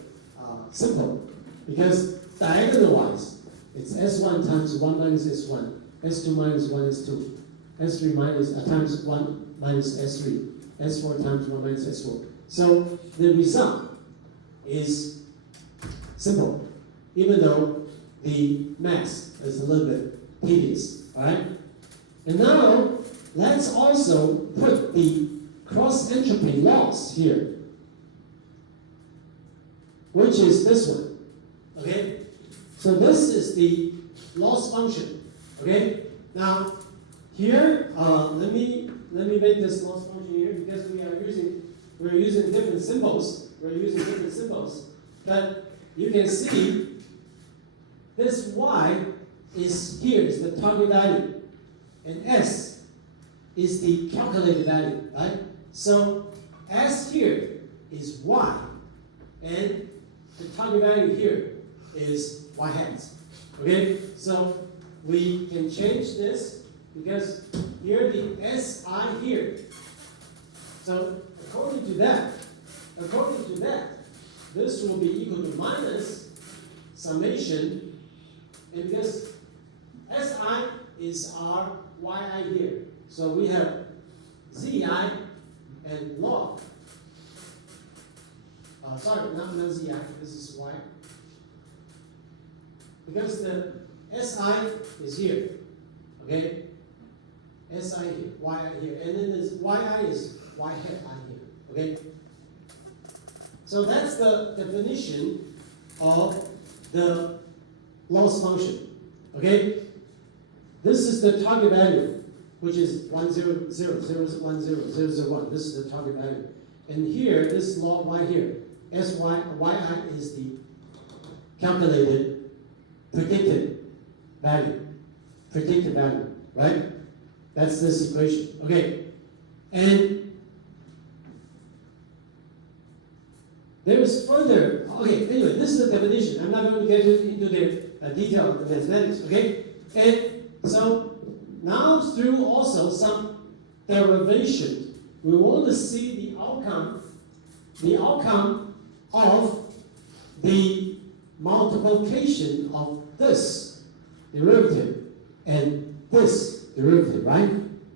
simple, because diagonal-wise, it's S1 times 1 minus S1, S2 minus 1 S2, S3 minus times 1 minus S3, S4 times 1 minus S4. So the result is simple, even though the math is a little bit tedious, alright? And now, let's also put the cross-entropy loss here, which is this one, okay? So this is the loss function, okay? Now, here, let me make this loss function here, because we're using different symbols. But you can see this y is here is the target value, and s is the calculated value, right? So s here is y, and the target value here is y hat. Okay, so we can change this because here the si here. So according to that, this will be equal to minus summation, and because si is our yi here. So we have zi and log. Sorry, not zi, this is y. Because the si is here, okay? Si here, yi here, and then this yi is y hat I here, okay? So that's the definition of the loss function, okay? This is the target value, which is 1, 0, 0, 0, 1, 0, 0, 0, 1. This is the target value. And here, this log y here, yi is the calculated predicted value, right? That's this equation, okay? And there is further, okay, anyway, this is the definition. I'm not going to get into the detail of the mathematics, okay? And so now through also some derivation, we want to see the outcome of the multiplication of this derivative and this derivative, right?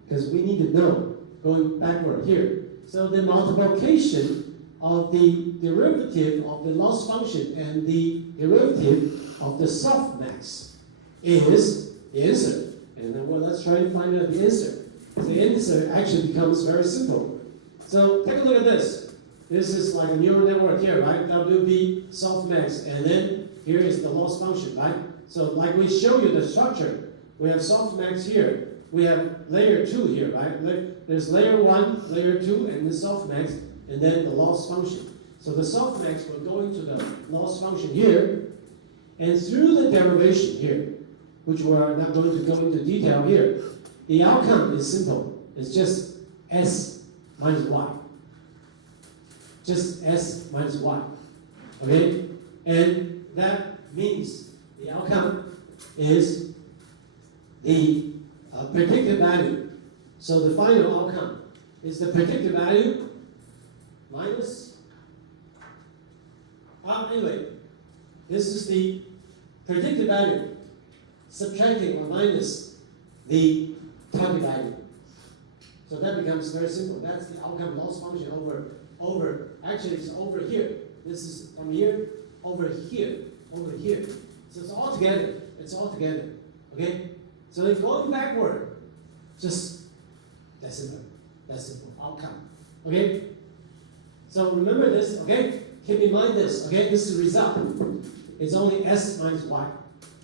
Because we need to know going backward here. So the multiplication of the derivative of the loss function and the derivative of the softmax is the answer. And then, well, let's try to find out the answer. The answer actually becomes very simple. So take a look at this. This is like a neural network here, right? WB softmax, and then here is the loss function, right? So like we show you the structure, we have softmax here. We have layer 2 here, right? There's layer 1, layer 2, and the softmax, and then the loss function. So the softmax will go into the loss function here, and through the derivation here, which we're not going to go into detail here, the outcome is simple. It's just s minus y. Just s minus y. Okay? And that means the outcome is the predicted value. So the final outcome is the predicted value minus, anyway, this is the predicted value subtracting or minus the target value. So that becomes very simple. That's the outcome loss function over, actually it's over here. This is from here, over here. So it's all together, okay? So in going backward, just decimal outcome. Okay? So remember this, okay? Keep in mind this, okay? This is result. It's only S minus Y.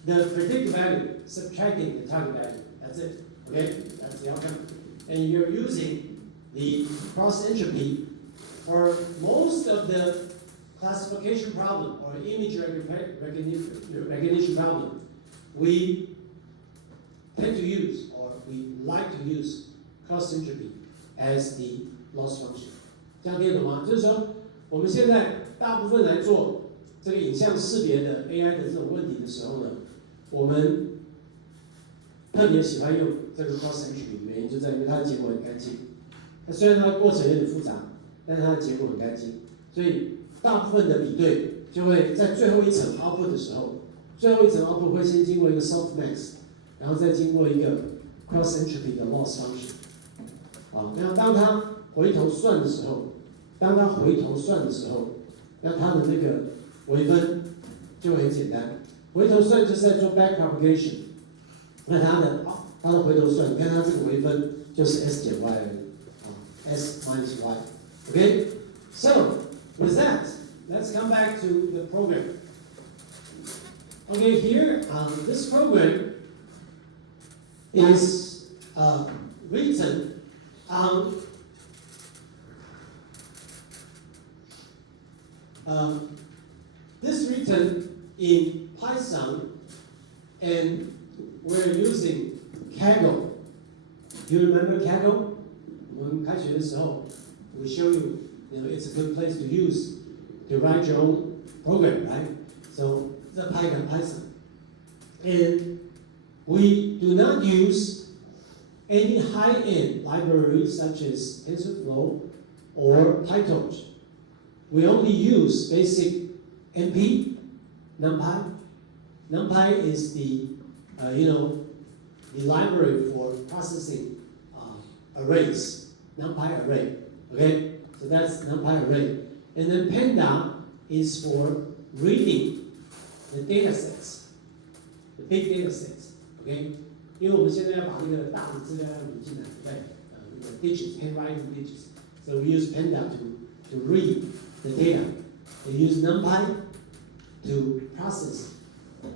The predicted value, subtracting the target value. That's it. Okay? That's the outcome. And you're using the cross entropy for most of the classification problem or image recognition problem. We tend to use, or we like to use cross entropy as the loss function. 这样听懂吗？就是说，我们现在大部分来做这个影像识别的 AI 的这种问题的时候呢，我们特别喜欢用这个 cross entropy， 原因就在于它的结果很干净。那虽然它的过程有点复杂，但是它的结果很干净，所以大部分的比对就会在最后一层 output 的时候，最后一层 output 会先经过一个 softmax， 然后再经过一个 cross entropy 的 loss function。啊，那当它回头算的时候，那它的那个微分就很简单。回头算就是在做 back propagation， 那它的回头算，你看它这个微分就是 s 减 y 而已，啊 ，s minus y。Okay, so with that, let's come back to the program. Okay, here this program is written on this written in Python, and we're using Kaggle. You remember Kaggle? 我们开学的时候 we show you, it's a good place to use to write your own program, right? So the Python. And we do not use any high-end libraries such as TensorFlow or PyTorch. We only use basic NP, NumPy. NumPy is the the library for processing arrays, NumPy array. Okay, so that's NumPy array. And then Panda is for reading the data sets, the big data sets. Okay, 因为我们现在要把那个大的资料要引进来，对不对？那个 digits, handwriting digits. So we use Panda to read the data. We use NumPy to process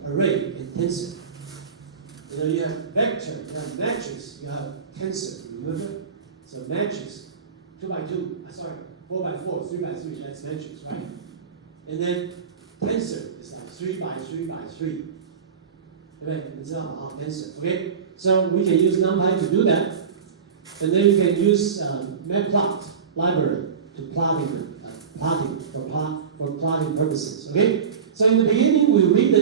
array and tensor. You have vector, you have matrix, you have tensor. Remember? So matrix, 2 by 2. Sorry, 4 by 4, 3 by 3. That's matrix, right? And then tensor is like 3 by 3 by 3. Right? It's not tensor. Okay. So we can use NumPy to do that, and then you can use matplot library to plotting for plotting purposes. Okay. So in the beginning, we read the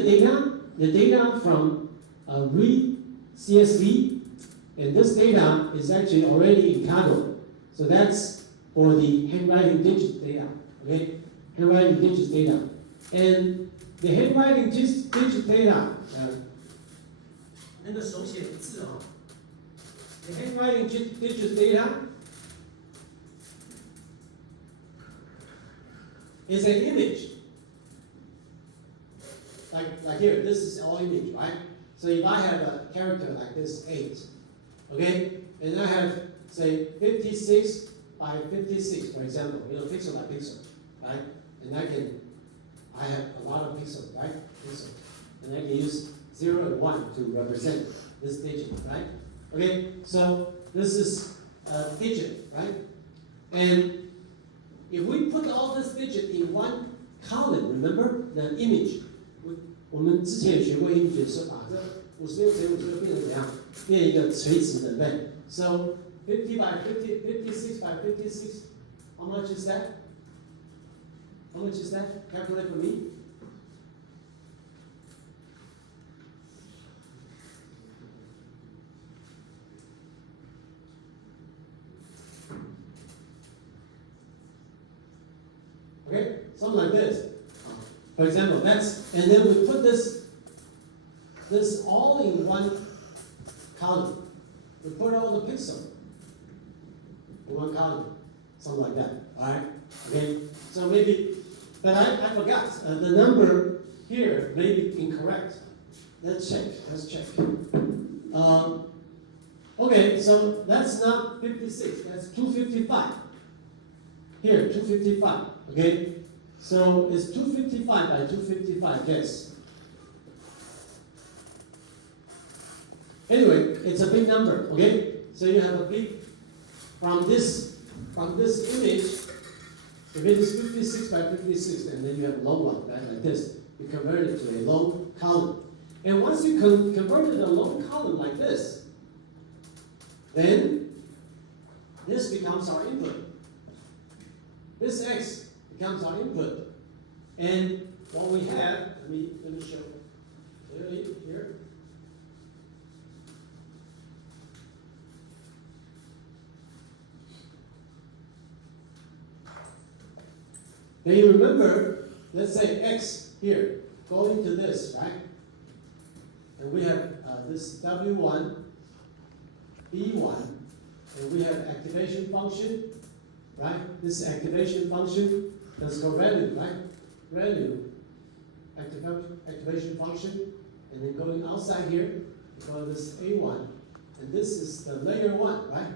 data from read CSV, and this data is actually already in Kaggle. So that's for the handwriting digit data. Okay, handwriting digit data, and the handwriting digit data. 那个手写字哦 the handwriting digit data is an image. Like here, this is all image, right? So if I have a character like this, 8, okay, and I have, say, 56 by 56, for example, pixel by pixel, right? And I have a lot of pixels, right? Pixels. And I can use 0 and 1 to represent this digit, right? Okay, so this is a digit, right? And if we put all this digit in one column, remember the image? 我们之前也学过 image 的时候，把这56乘56变成怎样？变一个垂直的，对不对 ？So 50 by 50, 56 by 56, how much is that? How much is that? Calculate for me. Okay, something like this. For example, and then we put this all in one column. We put all the pixels in one column, something like that. All right. Okay. So maybe, but I forgot the number here may be incorrect. Let's check. Okay, so that's not 56, that's 255. Here, 255, okay? So it's 255 by 255, yes. Anyway, it's a big number, okay? So you have a big, from this image, if it is 56 by 56, and then you have a long one, right, like this, you convert it to a long column. And once you converted a long column like this, then this becomes our input. This x becomes our input. And what we have, let me show clearly here. Now you remember, let's say x here, going to this, right? And we have this W1, B1, and we have activation function, right? This activation function, that's called value, right? Value, activation function, and then going outside here, we call this A1, and this is the layer 1, right?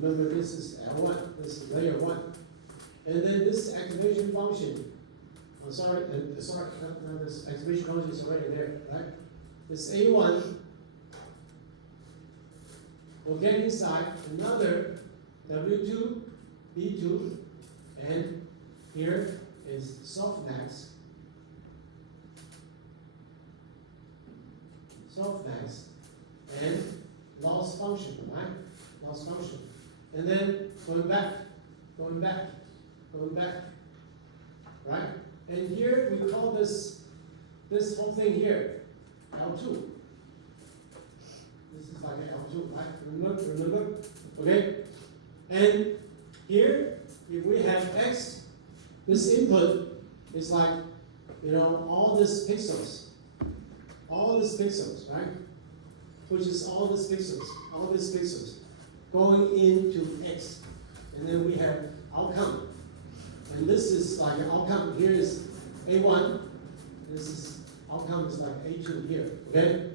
Remember, this is L1, this is layer 1. And then this activation function, this activation function is already there, right? This A1 will get inside another W2, B2, and here is softmax, and loss function, right? Loss function. And then going back, right? And here we call this whole thing here L2. This is like an L2, right? Remember? Okay? And here, if we have X, this input is like, all these pixels, right? Which is all these pixels going into X. And then we have outcome. And this is like an outcome. Here is A1. This is outcome is like A2 here. Okay?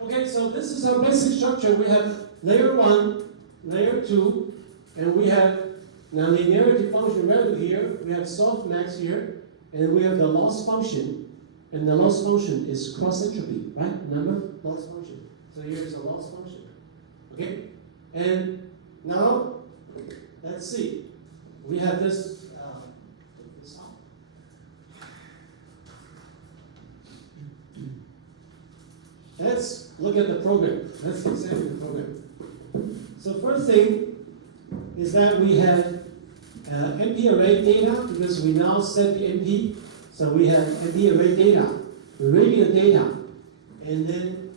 Okay, so this is our basic structure. We have layer 1, layer 2, and we have now linearity function value here. We have softmax here, and we have the loss function. And the loss function is cross entropy, right? Remember? Loss function. So here's a loss function. Okay? And now, let's see. We have this, take this out. Let's look at the program. Let's examine the program. So first thing is that we have NP array data, because we now set the NP. So we have NP array data, radial data, and then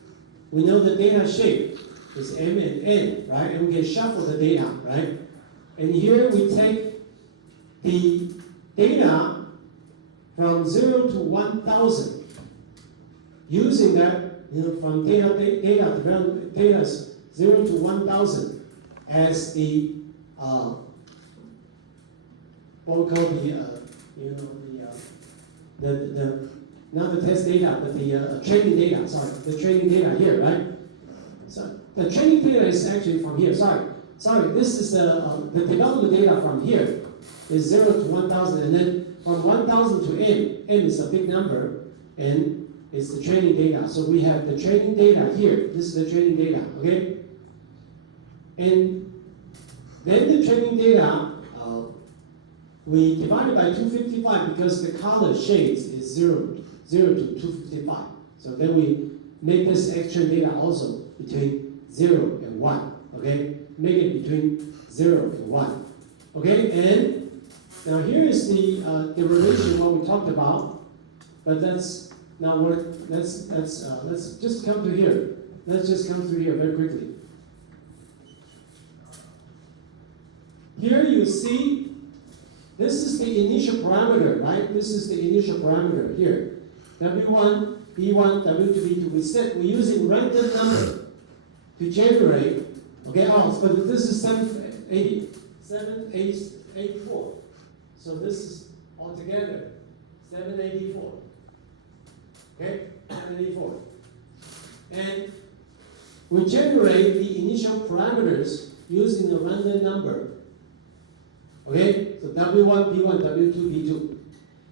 we know the data shape is M and N, right? And we can shuffle the data, right? And here we take the data from 0 to 1,000, using that, from data 0 to 1,000 as the what we call the not the test data, but the training data. Sorry, the training data here, right? So the training data is actually from here. Sorry. This is the development data from here is 0 to 1,000, and then from 1,000 to N. N is a big number, and it's the training data. So we have the training data here. This is the training data, okay? And then the training data, we divide it by 255 because the color shades is 0 to 255. So then we make this extra data also between 0 and 1, okay? Make it between 0 and 1, okay? And now here is the relation what we talked about, but that's not what. Let's just come to here. Let's just come through here very quickly. Here you see. This is the initial parameter, right? This is the initial parameter here. W1, B1, W2, B2. We're using random number to generate. Okay, but this is 780. 784. So this is altogether 784. Okay, 784. And we generate the initial parameters using a random number. Okay, so W1, P1, W2, P2.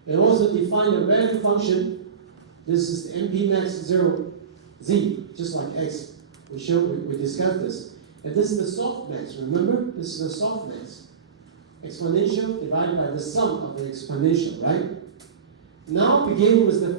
And also define a value function. This is the NP max 0, Z, just like X. We discussed this. And this is the softmax, remember? This is the softmax. Exponential divided by the sum of the exponential, right? Now begin with the